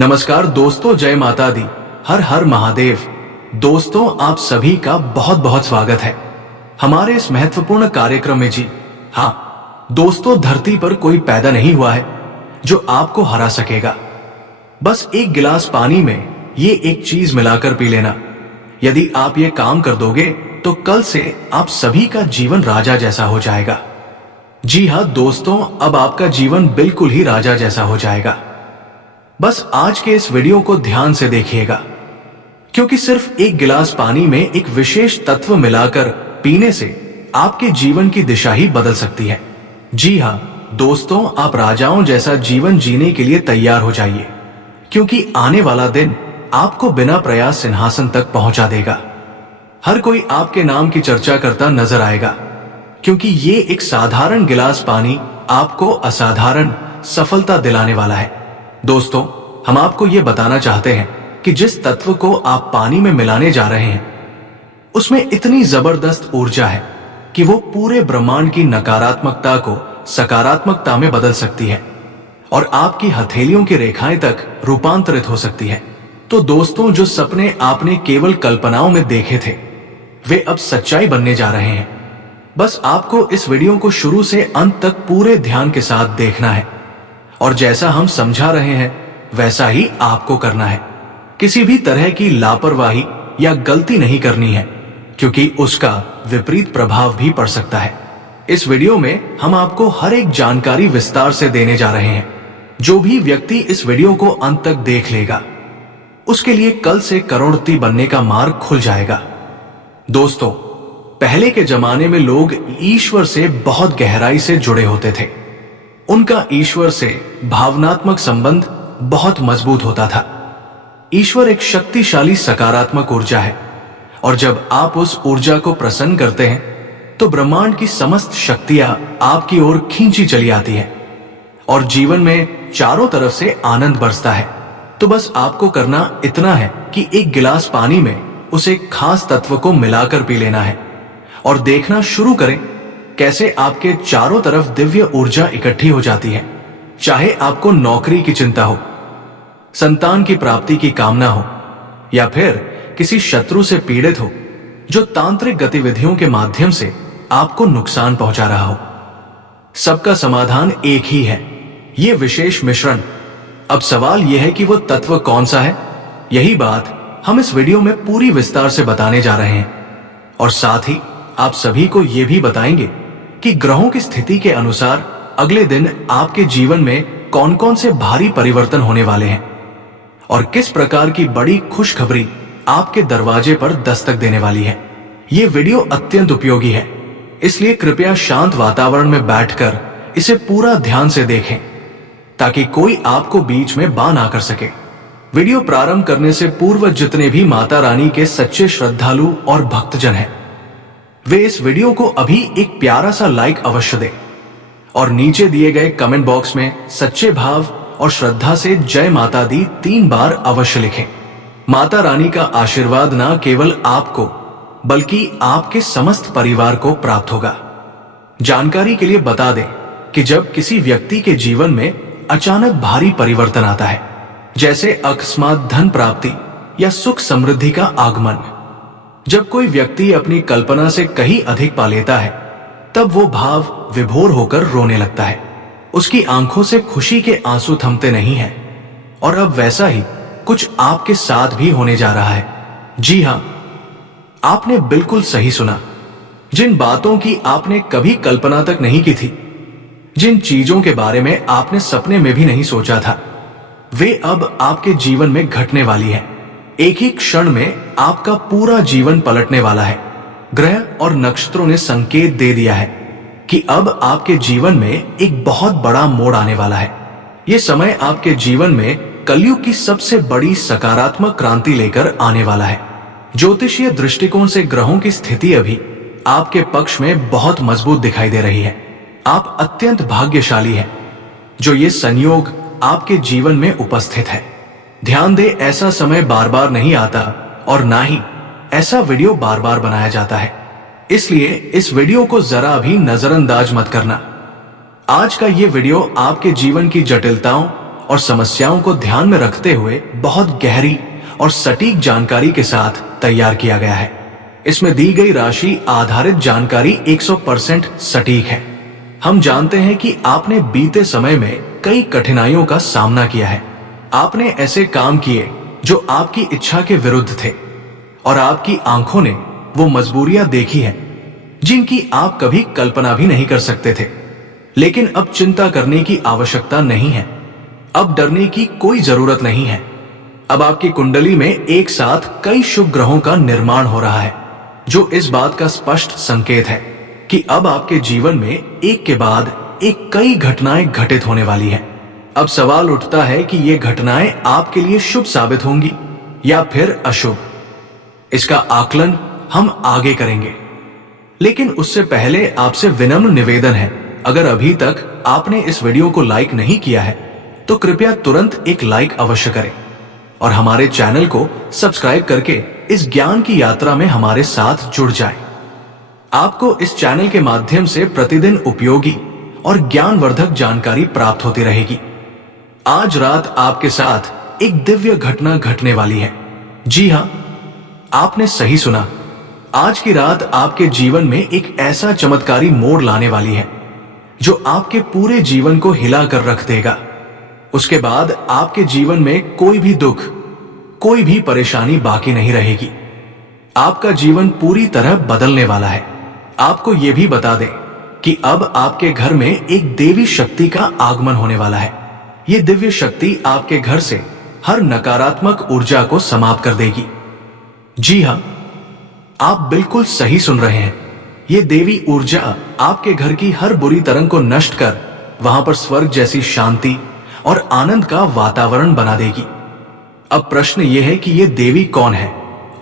नमस्कार दोस्तों, जय माता दी, हर हर महादेव। दोस्तों, आप सभी का बहुत बहुत स्वागत है हमारे इस महत्वपूर्ण कार्यक्रम में। जी हाँ दोस्तों, धरती पर कोई पैदा नहीं हुआ है जो आपको हरा सकेगा। बस एक गिलास पानी में ये एक चीज मिलाकर पी लेना। यदि आप ये काम कर दोगे तो कल से आप सभी का जीवन राजा जैसा हो जाएगा। जी हाँ दोस्तों, अब आपका जीवन बिल्कुल ही राजा जैसा हो जाएगा। बस आज के इस वीडियो को ध्यान से देखिएगा, क्योंकि सिर्फ एक गिलास पानी में एक विशेष तत्व मिलाकर पीने से आपके जीवन की दिशा ही बदल सकती है। जी हाँ दोस्तों, आप राजाओं जैसा जीवन जीने के लिए तैयार हो जाइए, क्योंकि आने वाला दिन आपको बिना प्रयास सिंहासन तक पहुंचा देगा। हर कोई आपके नाम की चर्चा करता नजर आएगा, क्योंकि ये एक साधारण गिलास पानी आपको असाधारण सफलता दिलाने वाला है। दोस्तों, हम आपको ये बताना चाहते हैं कि जिस तत्व को आप पानी में मिलाने जा रहे हैं, उसमें इतनी जबरदस्त ऊर्जा है कि वो पूरे ब्रह्मांड की नकारात्मकता को सकारात्मकता में बदल सकती है और आपकी हथेलियों की रेखाएं तक रूपांतरित हो सकती है। तो दोस्तों, जो सपने आपने केवल कल्पनाओं में देखे थे, वे अब सच्चाई बनने जा रहे हैं। बस आपको इस वीडियो को शुरू से अंत तक पूरे ध्यान के साथ देखना है, और जैसा हम समझा रहे हैं वैसा ही आपको करना है। किसी भी तरह की लापरवाही या गलती नहीं करनी है, क्योंकि उसका विपरीत प्रभाव भी पड़ सकता है। इस वीडियो में हम आपको हर एक जानकारी विस्तार से देने जा रहे हैं। जो भी व्यक्ति इस वीडियो को अंत तक देख लेगा, उसके लिए कल से करोड़पति बनने का मार्ग खुल जाएगा। दोस्तों, पहले के जमाने में लोग ईश्वर से बहुत गहराई से जुड़े होते थे। उनका ईश्वर से भावनात्मक संबंध बहुत मजबूत होता था। ईश्वर एक शक्तिशाली सकारात्मक ऊर्जा है, और जब आप उस ऊर्जा को प्रसन्न करते हैं तो ब्रह्मांड की समस्त शक्तियां आपकी ओर खींची चली आती हैं और जीवन में चारों तरफ से आनंद बरसता है। तो बस आपको करना इतना है कि एक गिलास पानी में उस एक खास तत्व को मिलाकर पी लेना है और देखना शुरू करें कैसे आपके चारों तरफ दिव्य ऊर्जा इकट्ठी हो जाती है। चाहे आपको नौकरी की चिंता हो, संतान की प्राप्ति की कामना हो, या फिर किसी शत्रु से पीड़ित हो जो तांत्रिक गतिविधियों के माध्यम से आपको नुकसान पहुंचा रहा हो, सबका समाधान एक ही है, ये विशेष मिश्रण। अब सवाल यह है कि वो तत्व कौन सा है। यही बात हम इस वीडियो में पूरी विस्तार से बताने जा रहे हैं, और साथ ही आप सभी को यह भी बताएंगे कि ग्रहों की स्थिति के अनुसार अगले दिन आपके जीवन में कौन कौन से भारी परिवर्तन होने वाले हैं और किस प्रकार की बड़ी खुशखबरी आपके दरवाजे पर दस्तक देने वाली है। ये वीडियो अत्यंत उपयोगी है, इसलिए कृपया शांत वातावरण में बैठकर इसे पूरा ध्यान से देखें, ताकि कोई आपको बीच में बात ना कर सके। वीडियो प्रारंभ करने से पूर्व जितने भी माता रानी के सच्चे श्रद्धालु और भक्तजन हैं, वे इस वीडियो को अभी एक प्यारा सा लाइक अवश्य दें और नीचे दिए गए कमेंट बॉक्स में सच्चे भाव और श्रद्धा से जय माता दी 3 बार अवश्य लिखें। माता रानी का आशीर्वाद न केवल आपको बल्कि आपके समस्त परिवार को प्राप्त होगा। जानकारी के लिए बता दें कि जब किसी व्यक्ति के जीवन में अचानक भारी परिवर्तन आता है, जैसे अकस्मात धन प्राप्ति या सुख समृद्धि का आगमन, जब कोई व्यक्ति अपनी कल्पना से कहीं अधिक पा लेता है, तब वो भाव विभोर होकर रोने लगता है। उसकी आंखों से खुशी के आंसू थमते नहीं हैं, और अब वैसा ही कुछ आपके साथ भी होने जा रहा है। जी हां, आपने बिल्कुल सही सुना। जिन बातों की आपने कभी कल्पना तक नहीं की थी, जिन चीजों के बारे में आपने सपने में भी नहीं सोचा था, वे अब आपके जीवन में घटने वाली है। एक ही क्षण में आपका पूरा जीवन पलटने वाला है। ग्रह और नक्षत्रों ने संकेत दे दिया है कि अब आपके जीवन में एक बहुत बड़ा मोड़ आने वाला है। ये समय आपके जीवन में कलयुग की सबसे बड़ी सकारात्मक क्रांति लेकर आने वाला है। ज्योतिषीय दृष्टिकोण से ग्रहों की स्थिति अभी आपके पक्ष में बहुत मजबूत दिखाई दे रही है। आप अत्यंत भाग्यशाली हैं जो ये संयोग आपके जीवन में उपस्थित है। ध्यान दे, ऐसा समय बार बार नहीं आता और ना ही ऐसा वीडियो बार बार बनाया जाता है, इसलिए इस वीडियो को जरा भी नजरअंदाज मत करना। आज का ये वीडियो आपके जीवन की जटिलताओं और समस्याओं को ध्यान में रखते हुए बहुत गहरी और सटीक जानकारी के साथ तैयार किया गया है। इसमें दी गई राशि आधारित जानकारी 100% सटीक है। हम जानते हैं कि आपने बीते समय में कई कठिनाइयों का सामना किया है। आपने ऐसे काम किए जो आपकी इच्छा के विरुद्ध थे और आपकी आंखों ने वो मजबूरियां देखी हैं जिनकी आप कभी कल्पना भी नहीं कर सकते थे। लेकिन अब चिंता करने की आवश्यकता नहीं है, अब डरने की कोई जरूरत नहीं है। अब आपकी कुंडली में एक साथ कई शुभ ग्रहों का निर्माण हो रहा है, जो इस बात का स्पष्ट संकेत है कि अब आपके जीवन में एक के बाद एक कई घटनाएं घटित होने वाली हैं। अब सवाल उठता है कि ये घटनाएं आपके लिए शुभ साबित होंगी या फिर अशुभ। इसका आकलन हम आगे करेंगे, लेकिन उससे पहले आपसे विनम्र निवेदन है, अगर अभी तक आपने इस वीडियो को लाइक नहीं किया है तो कृपया तुरंत एक लाइक अवश्य करें और हमारे चैनल को सब्सक्राइब करके इस ज्ञान की यात्रा में हमारे साथ जुड़ जाएं। आपको इस चैनल के माध्यम से प्रतिदिन उपयोगी और ज्ञानवर्धक जानकारी प्राप्त होती रहेगी। आज रात आपके साथ एक दिव्य घटना घटने वाली है। जी हां, आपने सही सुना। आज की रात आपके जीवन में एक ऐसा चमत्कारी मोड़ लाने वाली है जो आपके पूरे जीवन को हिला कर रख देगा। उसके बाद आपके जीवन में कोई भी दुख, कोई भी परेशानी बाकी नहीं रहेगी। आपका जीवन पूरी तरह बदलने वाला है। आपको यह भी बता दें कि अब आपके घर में एक देवी शक्ति का आगमन होने वाला है। यह दिव्य शक्ति आपके घर से हर नकारात्मक ऊर्जा को समाप्त कर देगी। जी हां, आप बिल्कुल सही सुन रहे हैं। ये देवी ऊर्जा आपके घर की हर बुरी तरंग को नष्ट कर वहां पर स्वर्ग जैसी शांति और आनंद का वातावरण बना देगी। अब प्रश्न यह है कि ये देवी कौन है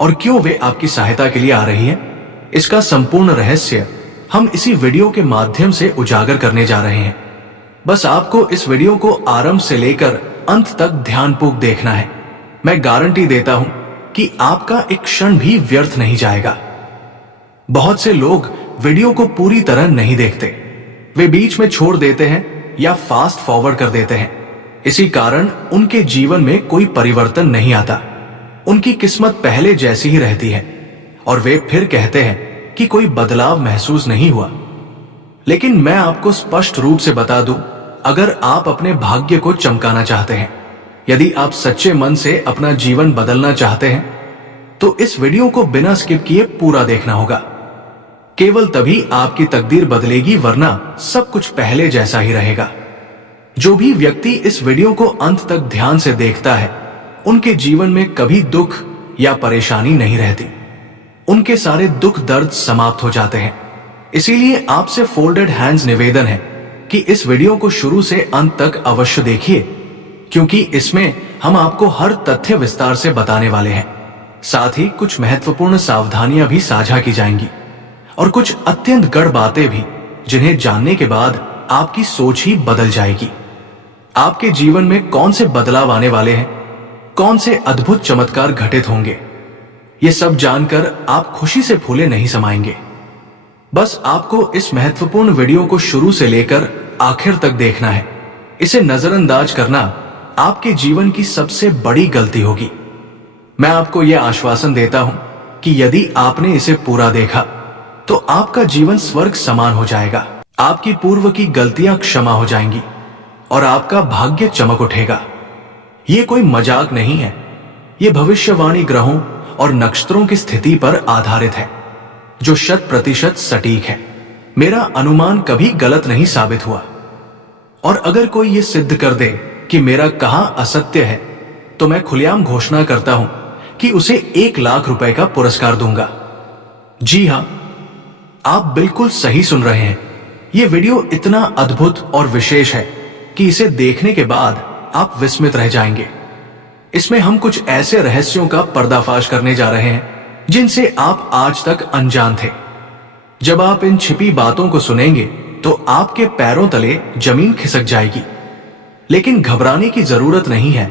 और क्यों वे आपकी सहायता के लिए आ रही है। इसका संपूर्ण रहस्य हम इसी वीडियो के माध्यम से उजागर करने जा रहे हैं। बस आपको इस वीडियो को आरंभ से लेकर अंत तक ध्यानपूर्वक देखना है। मैं गारंटी देता हूं कि आपका एक क्षण भी व्यर्थ नहीं जाएगा। बहुत से लोग वीडियो को पूरी तरह नहीं देखते, वे बीच में छोड़ देते हैं या फास्ट फॉरवर्ड कर देते हैं। इसी कारण उनके जीवन में कोई परिवर्तन नहीं आता। उनकी किस्मत पहले जैसी ही रहती है और वे फिर कहते हैं कि कोई बदलाव महसूस नहीं हुआ। लेकिन मैं आपको स्पष्ट रूप से बता दूं, अगर आप अपने भाग्य को चमकाना चाहते हैं, यदि आप सच्चे मन से अपना जीवन बदलना चाहते हैं, तो इस वीडियो को बिना स्किप किए पूरा देखना होगा। केवल तभी आपकी तकदीर बदलेगी, वरना सब कुछ पहले जैसा ही रहेगा। जो भी व्यक्ति इस वीडियो को अंत तक ध्यान से देखता है, उनके जीवन में कभी दुख या परेशानी नहीं रहती। उनके सारे दुख दर्द समाप्त हो जाते हैं। इसीलिए आपसे फोल्डेड हैंड्स निवेदन है कि इस वीडियो को शुरू से अंत तक अवश्य देखिए, क्योंकि इसमें हम आपको हर तथ्य विस्तार से बताने वाले हैं। साथ ही कुछ महत्वपूर्ण सावधानियां भी साझा की जाएंगी और कुछ अत्यंत गढ़ बातें भी, जिन्हें जानने के बाद आपकी सोच ही बदल जाएगी। आपके जीवन में कौन से बदलाव आने वाले हैं, कौन से अद्भुत चमत्कार घटित होंगे, ये सब जानकर आप खुशी से फूले नहीं समाएंगे। बस आपको इस महत्वपूर्ण वीडियो को शुरू से लेकर आखिर तक देखना है। इसे नजरअंदाज करना आपके जीवन की सबसे बड़ी गलती होगी। मैं आपको यह आश्वासन देता हूं कि यदि आपने इसे पूरा देखा तो आपका जीवन स्वर्ग समान हो जाएगा। आपकी पूर्व की गलतियां क्षमा हो जाएंगी और आपका भाग्य चमक उठेगा। ये कोई मजाक नहीं है, ये भविष्यवाणी ग्रहों और नक्षत्रों की स्थिति पर आधारित है, जो 100% सटीक है। मेरा अनुमान कभी गलत नहीं साबित हुआ, और अगर कोई ये सिद्ध कर दे कि मेरा कहा असत्य है, तो मैं खुलेआम घोषणा करता हूं कि उसे 1 लाख रुपए का पुरस्कार दूंगा। जी हां, आप बिल्कुल सही सुन रहे हैं। यह वीडियो इतना अद्भुत और विशेष है कि इसे देखने के बाद आप विस्मित रह जाएंगे। इसमें हम कुछ ऐसे रहस्यों का पर्दाफाश करने जा रहे हैं जिनसे आप आज तक अनजान थे। जब आप इन छिपी बातों को सुनेंगे तो आपके पैरों तले जमीन खिसक जाएगी। लेकिन घबराने की जरूरत नहीं है,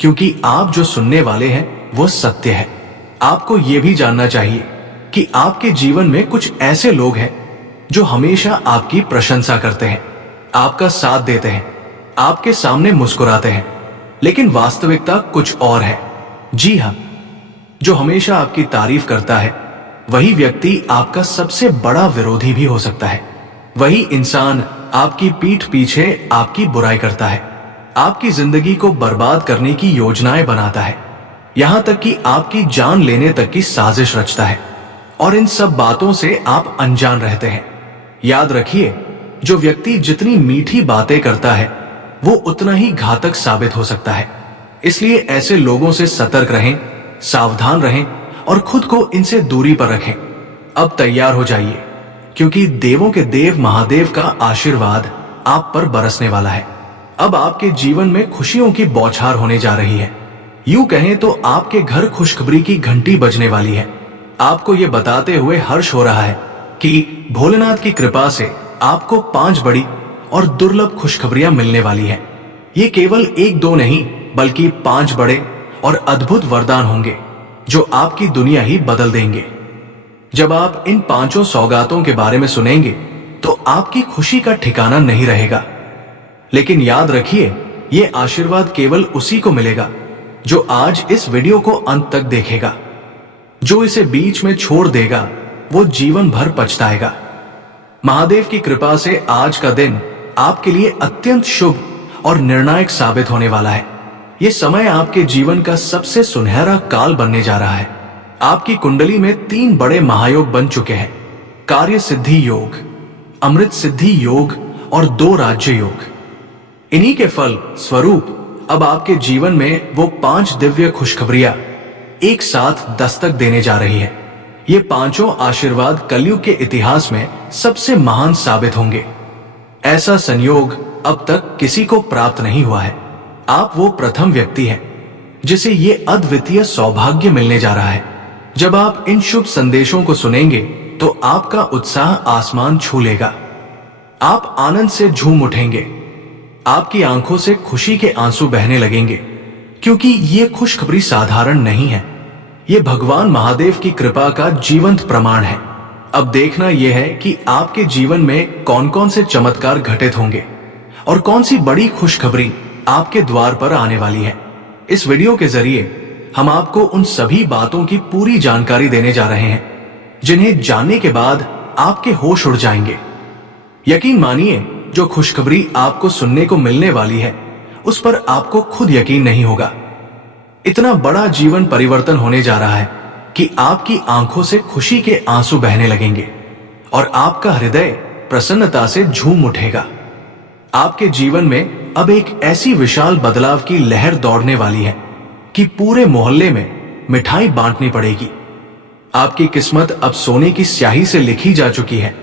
क्योंकि आप जो सुनने वाले हैं वो सत्य है। आपको यह भी जानना चाहिए कि आपके जीवन में कुछ ऐसे लोग हैं जो हमेशा आपकी प्रशंसा करते हैं, आपका साथ देते हैं, आपके सामने मुस्कुराते हैं लेकिन वास्तविकता कुछ और है। जी हाँ, जो हमेशा आपकी तारीफ करता है वही व्यक्ति आपका सबसे बड़ा विरोधी भी हो सकता है। वही इंसान आपकी पीठ पीछे आपकी बुराई करता है, आपकी जिंदगी को बर्बाद करने की योजनाएं बनाता है, यहां तक कि आपकी जान लेने तक की साजिश रचता है। और इन सब बातों से आप अनजान रहते हैं। याद रखिए, जो व्यक्ति जितनी मीठी बातें करता है वो उतना ही घातक साबित हो सकता है। इसलिए ऐसे लोगों से सतर्क रहें, सावधान रहें और खुद को इनसे दूरी पर रखें। अब तैयार हो जाइए, क्योंकि देवों के देव महादेव का आशीर्वाद आप पर बरसने वाला है। अब आपके जीवन में खुशियों की बौछार होने जा रही है। यूं कहें तो आपके घर खुशखबरी की घंटी बजने वाली है। आपको ये बताते हुए हर्ष हो रहा है कि भोलेनाथ की कृपा से आपको 5 बड़ी और दुर्लभ खुशखबरियां मिलने वाली हैं। ये केवल 1-2 नहीं, बल्कि 5 बड़े और अद्भुत वरदान होंगे जो आपकी दुनिया ही बदल देंगे। जब आप इन 5 सौगातों के बारे में सुनेंगे तो आपकी खुशी का ठिकाना नहीं रहेगा। लेकिन याद रखिए, ये आशीर्वाद केवल उसी को मिलेगा जो आज इस वीडियो को अंत तक देखेगा। जो इसे बीच में छोड़ देगा वो जीवन भर पछताएगा। महादेव की कृपा से आज का दिन आपके लिए अत्यंत शुभ और निर्णायक साबित होने वाला है। ये समय आपके जीवन का सबसे सुनहरा काल बनने जा रहा है। आपकी कुंडली में 3 बड़े महायोग बन चुके हैं: कार्य सिद्धि योग, अमृत सिद्धि योग और 2 राज्य योग। इन्हीं के फल स्वरूप अब आपके जीवन में वो 5 दिव्य खुशखबरियां एक साथ दस्तक देने जा रही है। ये 5 आशीर्वाद कलयुग के इतिहास में सबसे महान साबित होंगे। ऐसा संयोग अब तक किसी को प्राप्त नहीं हुआ है। आप वो प्रथम व्यक्ति हैं जिसे ये अद्वितीय सौभाग्य मिलने जा रहा है। जब आप इन शुभ संदेशों को सुनेंगे तो आपका उत्साह आसमान छू लेगा। आप आनंद से झूम उठेंगे। आपकी आंखों से खुशी के आंसू बहने लगेंगे, क्योंकि ये खुशखबरी साधारण नहीं है। ये भगवान महादेव की कृपा का जीवंत प्रमाण है। अब देखना यह है कि आपके जीवन में कौन कौन से चमत्कार घटित होंगे और कौन सी बड़ी खुशखबरी आपके द्वार पर आने वाली है। इस वीडियो के जरिए हम आपको उन सभी बातों की पूरी जानकारी देने जा रहे हैं जिन्हें जानने के बाद आपके होश उड़ जाएंगे। यकीन मानिए, जो खुशखबरी आपको सुनने को मिलने वाली है उस पर आपको खुद यकीन नहीं होगा। इतना बड़ा जीवन परिवर्तन होने जा रहा है कि आपकी आंखों से खुशी के आंसू बहने लगेंगे और आपका हृदय प्रसन्नता से झूम उठेगा। आपके जीवन में अब एक ऐसी विशाल बदलाव की लहर दौड़ने वाली है कि पूरे मोहल्ले में मिठाई बांटनी पड़ेगी। आपकी किस्मत अब सोने की स्याही से लिखी जा चुकी है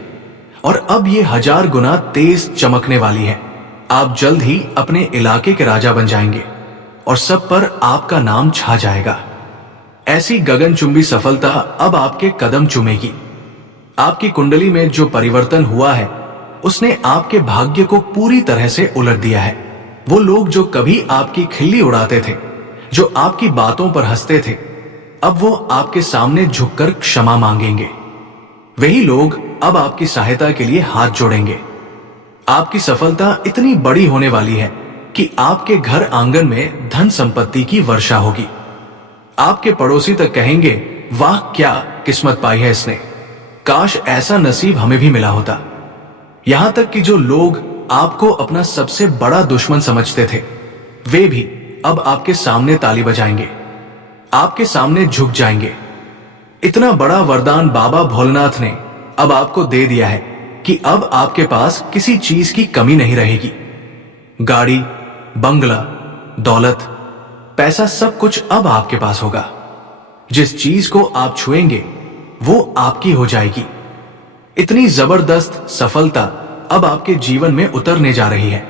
और अब ये 1000 गुना तेज चमकने वाली है। आप जल्द ही अपने इलाके के राजा बन जाएंगे और सब पर आपका नाम छा जाएगा। ऐसी गगनचुंबी सफलता अब आपके कदम चूमेगी। आपकी कुंडली में जो परिवर्तन हुआ है उसने आपके भाग्य को पूरी तरह से उलट दिया है। वो लोग जो कभी आपकी खिल्ली उड़ाते थे, जो आपकी बातों पर हंसते थे, अब वो आपके सामने झुककर क्षमा मांगेंगे। वही लोग अब आपकी सहायता के लिए हाथ जोड़ेंगे। आपकी सफलता इतनी बड़ी होने वाली है कि आपके घर आंगन में धन संपत्ति की वर्षा होगी। आपके पड़ोसी तक कहेंगे, वाह क्या किस्मत पाई है इसने, काश ऐसा नसीब हमें भी मिला होता। यहां तक कि जो लोग आपको अपना सबसे बड़ा दुश्मन समझते थे, वे भी अब आपके सामने ताली बजाएंगे, आपके सामने झुक जाएंगे। इतना बड़ा वरदान बाबा भोलेनाथ ने अब आपको दे दिया है कि अब आपके पास किसी चीज की कमी नहीं रहेगी। गाड़ी, बंगला, दौलत, पैसा, सब कुछ अब आपके पास होगा। जिस चीज को आप छुएंगे वो आपकी हो जाएगी। इतनी जबरदस्त सफलता अब आपके जीवन में उतरने जा रही है।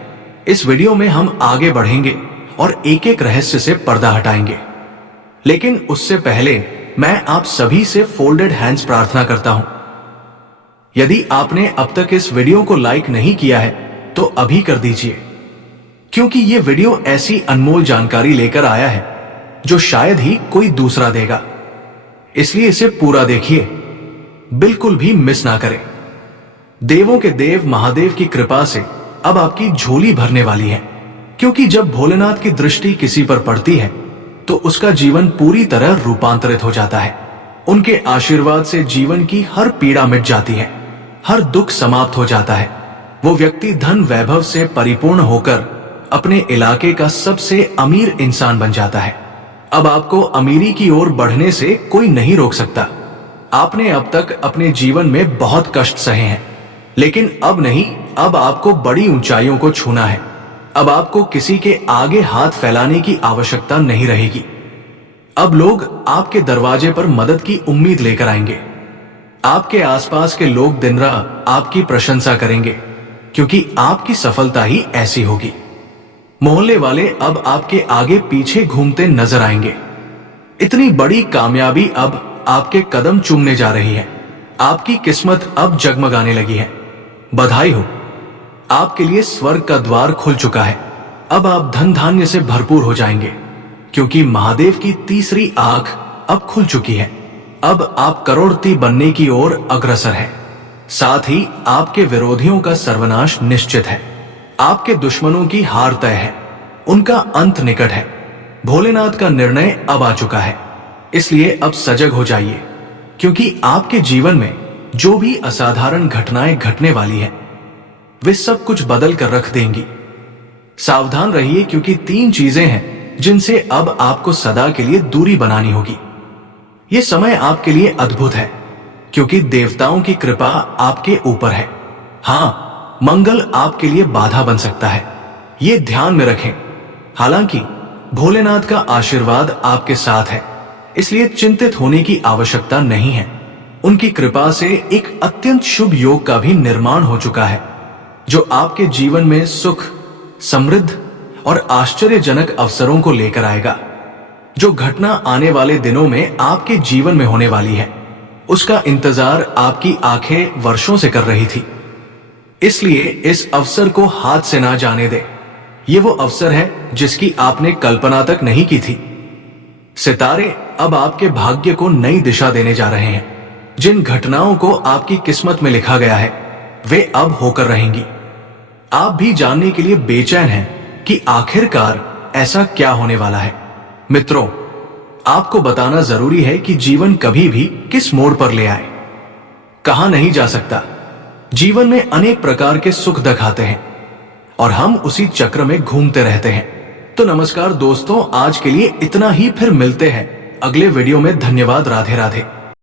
इस वीडियो में हम आगे बढ़ेंगे और एक एक रहस्य से पर्दा हटाएंगे, लेकिन उससे पहले मैं आप सभी से फोल्डेड हैंड्स प्रार्थना करता हूं। यदि आपने अब तक इस वीडियो को लाइक नहीं किया है तो अभी कर दीजिए, क्योंकि ये वीडियो ऐसी अनमोल जानकारी लेकर आया है जो शायद ही कोई दूसरा देगा। इसलिए इसे पूरा देखिए, बिल्कुल भी मिस ना करें। देवों के देव महादेव की कृपा से अब आपकी झोली भरने वाली है। क्योंकि जब भोलेनाथ की दृष्टि किसी पर पड़ती है तो उसका जीवन पूरी तरह रूपांतरित हो जाता है। उनके आशीर्वाद से जीवन की हर पीड़ा मिट जाती है, हर दुख समाप्त हो जाता है। वो व्यक्ति धन वैभव से परिपूर्ण होकर अपने इलाके का सबसे अमीर इंसान बन जाता है। अब आपको अमीरी की ओर बढ़ने से कोई नहीं रोक सकता। आपने अब तक अपने जीवन में बहुत कष्ट सहे हैं, लेकिन अब नहीं, अब आपको बड़ी ऊंचाइयों को छूना है। अब आपको किसी के आगे हाथ फैलाने की आवश्यकता नहीं रहेगी। अब लोग आपके दरवाजे पर मदद की उम्मीद लेकर आएंगे। आपके आसपास के लोग दिन रात आपकी प्रशंसा करेंगे, क्योंकि आपकी सफलता ही ऐसी होगी। मोहल्ले वाले अब आपके आगे पीछे घूमते नजर आएंगे। इतनी बड़ी कामयाबी अब आपके कदम चूमने जा रही है। आपकी किस्मत अब जगमगाने लगी है। बधाई हो, आपके लिए स्वर्ग का द्वार खुल चुका है। अब आप धन धान्य से भरपूर हो जाएंगे, क्योंकि महादेव की तीसरी आंख अब खुल चुकी है। अब आप करोड़पति बनने की ओर अग्रसर हैं। साथ ही आपके विरोधियों का सर्वनाश निश्चित है। आपके दुश्मनों की हार तय है, उनका अंत निकट है। भोलेनाथ का निर्णय अब आ चुका है, इसलिए अब सजग हो जाइए, क्योंकि आपके जीवन में जो भी असाधारण घटनाएं घटने वाली है वे सब कुछ बदल कर रख देंगी। सावधान रहिए, क्योंकि 3 चीजें हैं जिनसे अब आपको सदा के लिए दूरी बनानी होगी। यह समय आपके लिए अद्भुत है, क्योंकि देवताओं की कृपा आपके ऊपर है। हां, मंगल आपके लिए बाधा बन सकता है, ये ध्यान में रखें। हालांकि भोलेनाथ का आशीर्वाद आपके साथ है, इसलिए चिंतित होने की आवश्यकता नहीं है। उनकी कृपा से एक अत्यंत शुभ योग का भी निर्माण हो चुका है, जो आपके जीवन में सुख, समृद्ध और आश्चर्यजनक अवसरों को लेकर आएगा। जो घटना आने वाले दिनों में आपके जीवन में होने वाली है, उसका इंतजार आपकी आंखें वर्षों से कर रही थी। इसलिए इस अवसर को हाथ से ना जाने दे। ये वो अवसर है जिसकी आपने कल्पना तक नहीं की थी। सितारे अब आपके भाग्य को नई दिशा देने जा रहे हैं। जिन घटनाओं को आपकी किस्मत में लिखा गया है वे अब होकर रहेंगी। आप भी जानने के लिए बेचैन हैं कि आखिरकार ऐसा क्या होने वाला है। मित्रों, आपको बताना जरूरी है कि जीवन कभी भी किस मोड़ पर ले आए कहा नहीं जा सकता। जीवन में अनेक प्रकार के सुख दुख आते हैं और हम उसी चक्र में घूमते रहते हैं। तो नमस्कार दोस्तों, आज के लिए इतना ही। फिर मिलते हैं अगले वीडियो में। धन्यवाद। राधे राधे।